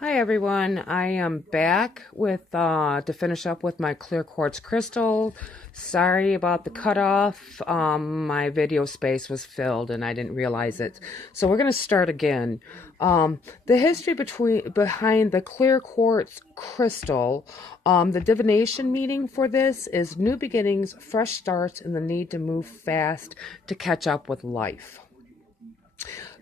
Hi everyone, I am back with to finish up with my clear quartz crystal. Sorry about the cutoff. My video space was filled and I didn't realize it. So we're going to start again. The history behind the clear quartz crystal, the divination meaning for this is new beginnings, fresh starts, and the need to move fast to catch up with life.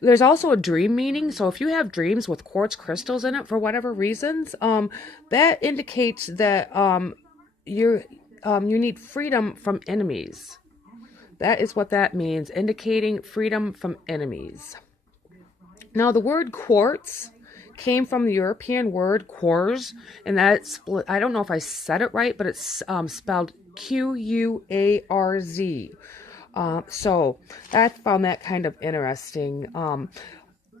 There's also a dream meaning. So if you have dreams with quartz crystals in it for whatever reasons, that indicates that you need freedom from enemies. That is what that means, indicating freedom from enemies. Now, the word quartz came from the European word quartz, and that's, I don't know if I said it right, but it's spelled Quarz. So I found that kind of interesting.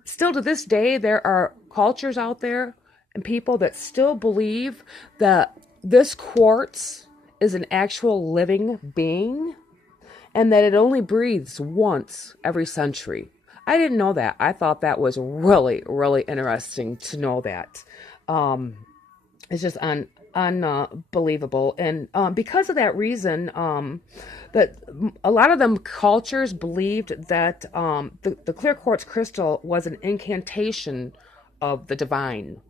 Still to this day, there are cultures out there and people that still believe that this quartz is an actual living being and that it only breathes once every century. I didn't know that. I thought that was really, really interesting to know that. It's just unbelievable. And because of that reason, that a lot of them cultures believed that the clear quartz crystal was an incantation of the divine.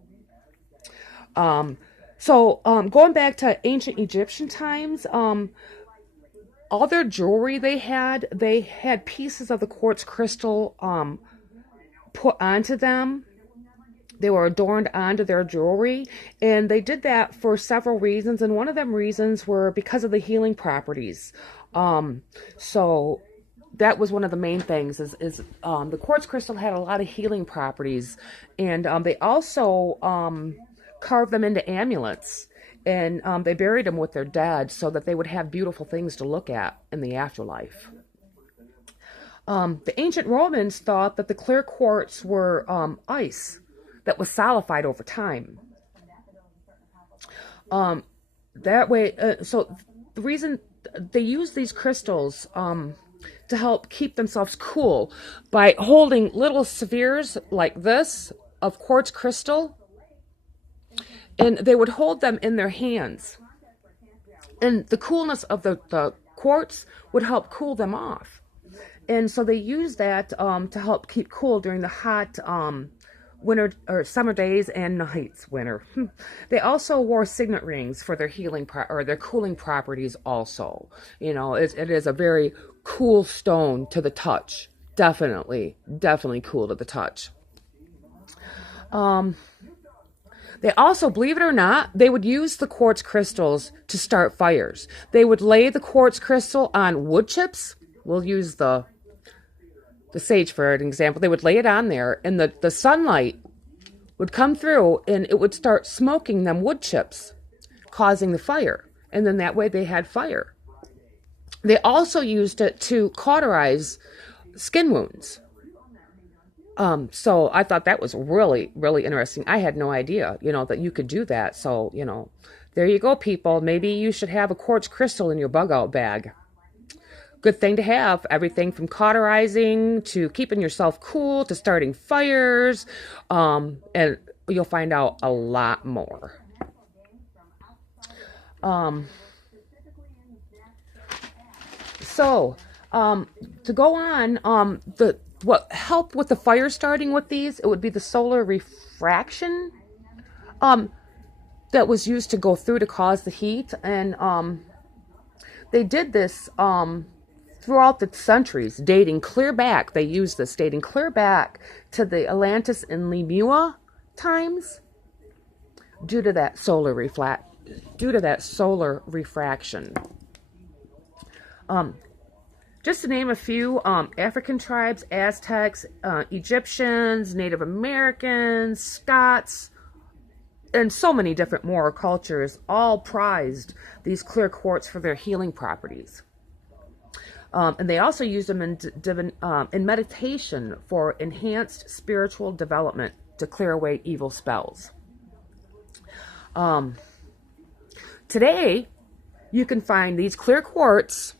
Going back to ancient Egyptian times, all their jewelry they had pieces of the quartz crystal put onto them. They were adorned onto their jewelry, and they did that for several reasons. And one of them reasons were because of the healing properties. So that was one of the main things. Is the quartz crystal had a lot of healing properties, and they also carved them into amulets, and they buried them with their dead so that they would have beautiful things to look at in the afterlife. The ancient Romans thought that the clear quartz were ice that was solidified over time. That way, so the reason they use these crystals to help keep themselves cool by holding little spheres like this of quartz crystal, and they would hold them in their hands. And the coolness of the quartz would help cool them off. And so they use that to help keep cool during the hot winter or summer days and nights. They also wore signet rings for their healing or their cooling properties also. You know, it is a very cool stone to the touch. Definitely cool to the touch. They also, believe it or not, they would use the quartz crystals to start fires. They would lay the quartz crystal on wood chips. We'll use the sage for an example. They would lay it on there, and the sunlight would come through, and it would start smoking them wood chips, causing the fire. And then that way they had fire. They also used it to cauterize skin wounds. So I thought that was really, really interesting. I had no idea, that you could do that. So, there you go, people. Maybe you should have a quartz crystal in your bug out bag. Good thing to have. Everything from cauterizing to keeping yourself cool to starting fires. And you'll find out a lot more. To go on, what helped with the fire starting with these, it would be the solar refraction that was used to go through to cause the heat. And they did this throughout the centuries, dating clear back. They used this dating clear back to the Atlantis and Lemua times due to that solar refraction. Just to name a few, African tribes, Aztecs, Egyptians, Native Americans, Scots, and so many different more cultures all prized these clear quartz for their healing properties. And they also used them in meditation for enhanced spiritual development to clear away evil spells. Today, you can find these clear quartz.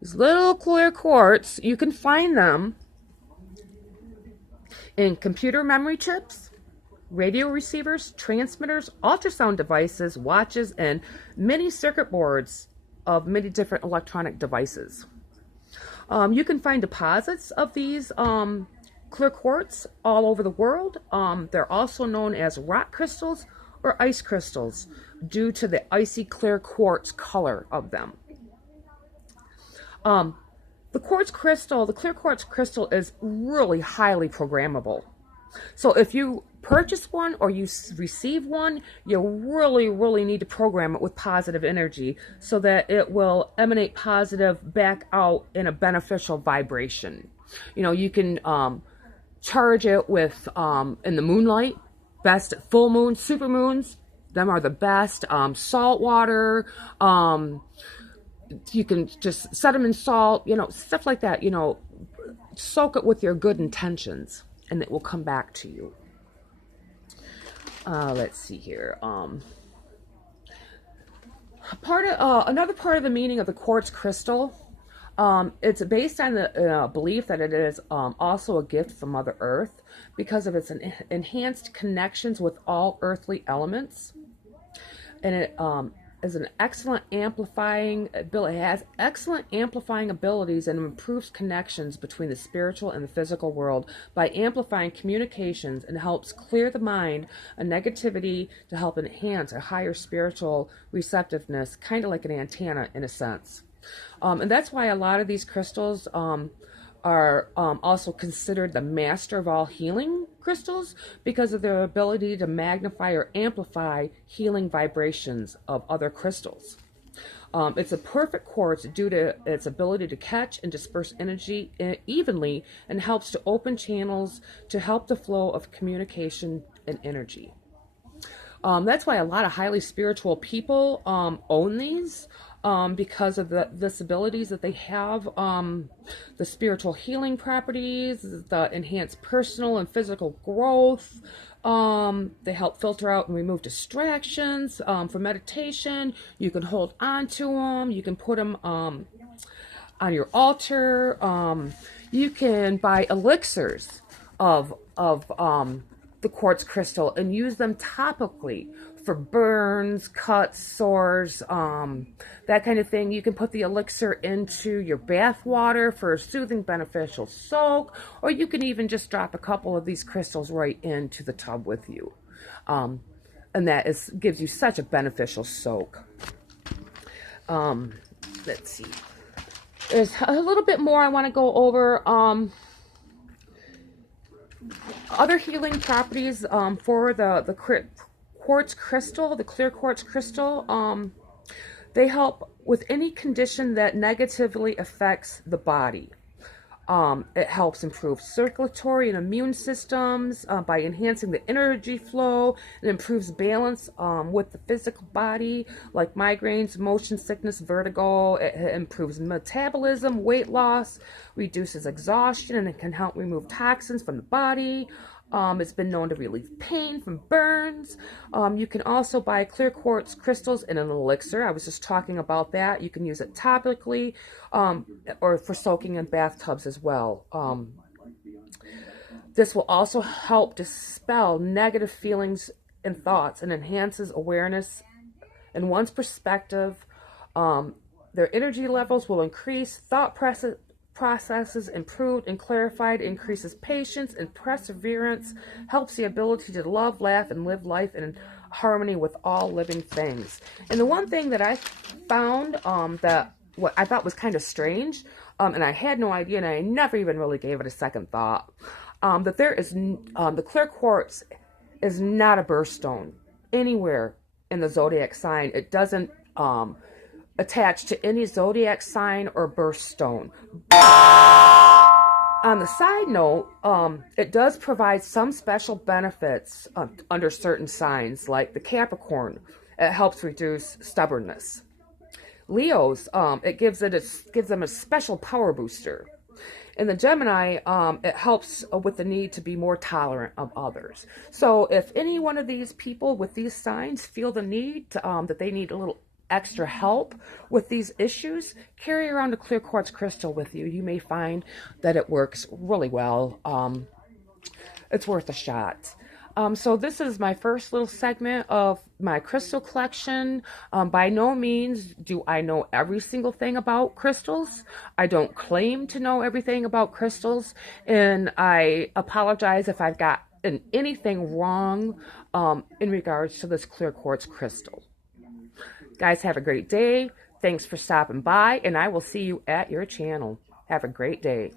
These little clear quartz, you can find them in computer memory chips, radio receivers, transmitters, ultrasound devices, watches, and many circuit boards of many different electronic devices. You can find deposits of these clear quartz all over the world. They're also known as rock crystals or ice crystals due to the icy clear quartz color of them. The clear quartz crystal is really highly programmable. So if you purchase one or you receive one, you really need to program it with positive energy so that it will emanate positive back out in a beneficial vibration. You know, you can charge it with in the moonlight, best at full moon, super moons. Them are the best. Salt water. You can just set them in salt. You know, stuff like that. You know, soak it with your good intentions, and it will come back to you. Let's see here. Another part of the meaning of the quartz crystal. It's based on the belief that it is also a gift from Mother Earth because of its enhanced connections with all earthly elements, and it is an excellent amplifying ability. It has excellent amplifying abilities and improves connections between the spiritual and the physical world by amplifying communications, and helps clear the mind of negativity to help enhance a higher spiritual receptiveness, kind of like an antenna in a sense. And that's why a lot of these crystals are also considered the master of all healing crystals because of their ability to magnify or amplify healing vibrations of other crystals. It's a perfect quartz due to its ability to catch and disperse energy evenly, and helps to open channels to help the flow of communication and energy. That's why a lot of highly spiritual people own these. Because of the disabilities that they have, the spiritual healing properties, the enhanced personal and physical growth. They help filter out and remove distractions for meditation. You can hold on to them. You can put them on your altar. You can buy elixirs of the quartz crystal and use them topically for burns, cuts, sores, that kind of thing. You can put the elixir into your bath water for a soothing, beneficial soak, or you can even just drop a couple of these crystals right into the tub with you. And that gives you such a beneficial soak. Let's see. There's a little bit more I want to go over. Other healing properties for the quartz crystal, the clear quartz crystal. They help with any condition that negatively affects the body. It helps improve circulatory and immune systems by enhancing the energy flow. It improves balance with the physical body, like migraines, motion sickness, vertigo. It improves metabolism, weight loss, reduces exhaustion, and it can help remove toxins from the body. It's been known to relieve pain from burns. You can also buy clear quartz crystals in an elixir. I was just talking about that. You can use it topically or for soaking in bathtubs as well. This will also help dispel negative feelings and thoughts, and enhances awareness in one's perspective. Their energy levels will increase, thought processes improved and clarified, increases patience and perseverance, helps the ability to love, laugh, and live life in harmony with all living things. And the one thing that I found that what I thought was kind of strange, and I had no idea, and I never even really gave it a second thought, that there is the clear quartz is not a birthstone anywhere in the zodiac sign. It doesn't attached to any zodiac sign or birthstone. On the side note, it does provide some special benefits under certain signs, like the Capricorn. It helps reduce stubbornness. Leos, it gives them a special power booster. In the Gemini, it helps with the need to be more tolerant of others. So if any one of these people with these signs feel the need to, that they need a little extra help with these issues, carry around a clear quartz crystal with you. You may find that it works really well. It's worth a shot. So this is my first little segment of my crystal collection. By no means do I know every single thing about crystals. I don't claim to know everything about crystals, and I apologize if I've got anything wrong in regards to this clear quartz crystal. Guys, have a great day. Thanks for stopping by, and I will see you at your channel. Have a great day.